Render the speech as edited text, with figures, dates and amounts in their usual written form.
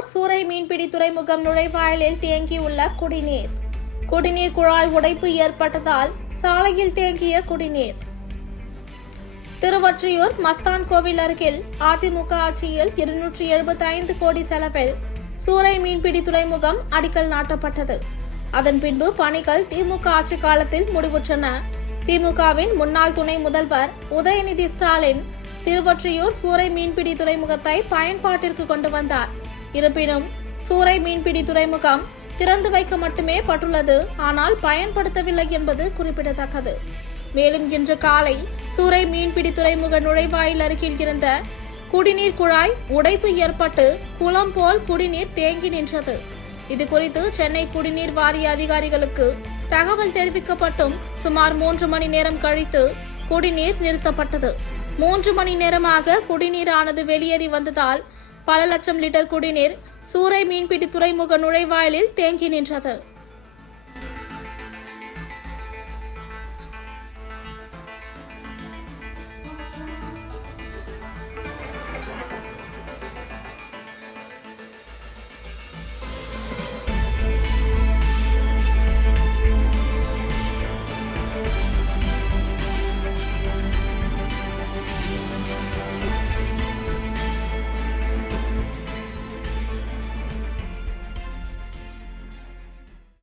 திருவொற்றியூர் சூறை மீன்பிடி துறைமுகம் நுழைவாயிலில் தேங்கியுள்ள குடிநீர் குழாய் உடைப்பு ஏற்பட்டதால் சாலையில் தேங்கிய குடிநீர். திருவொற்றியூர் மஸ்தான் கோவில் அருகில் அதிமுக ஆட்சியில் 275 கோடி செலவில் சூறை மீன்பிடி துறைமுகம் அடிக்கல் நாட்டப்பட்டது. அதன் பின்பு பணிகள் திமுக ஆட்சி காலத்தில் முடிவுற்றன. திமுகவின் முன்னாள் துணை முதல்வர் உதயநிதி ஸ்டாலின் திருவொற்றியூர் சூறை மீன்பிடி துறைமுகத்தை பயன்பாட்டிற்கு கொண்டு வந்தார். இருப்பினும் சூறை மீன்பிடி துறைமுகம் திறந்து வைக்க மட்டுமே பட்டுள்ளது, ஆனால் பயன்படுத்தவில்லை என்பது குறிப்பிடத்தக்கது. மேலும் இன்று காலை சூறை மீன்பிடி துறைமுக நுழைவாயில் அருகில் இருந்த குடிநீர் குழாய் உடைப்பு ஏற்பட்டு குளம் போல் குடிநீர் தேங்கி நின்றது. இதுகுறித்து சென்னை குடிநீர் வாரிய அதிகாரிகளுக்கு தகவல் தெரிவிக்கப்பட்டும் சுமார் 3 மணி நேரம் கழித்து குடிநீர் நிறுத்தப்பட்டது. 3 மணி நேரமாக குடிநீரானது வெளியேறி வந்ததால் பல லட்சம் லிட்டர் குடிநீர் சூறை மீன்பிடி துறைமுக நுழைவாயிலில் தேங்கி நின்றது.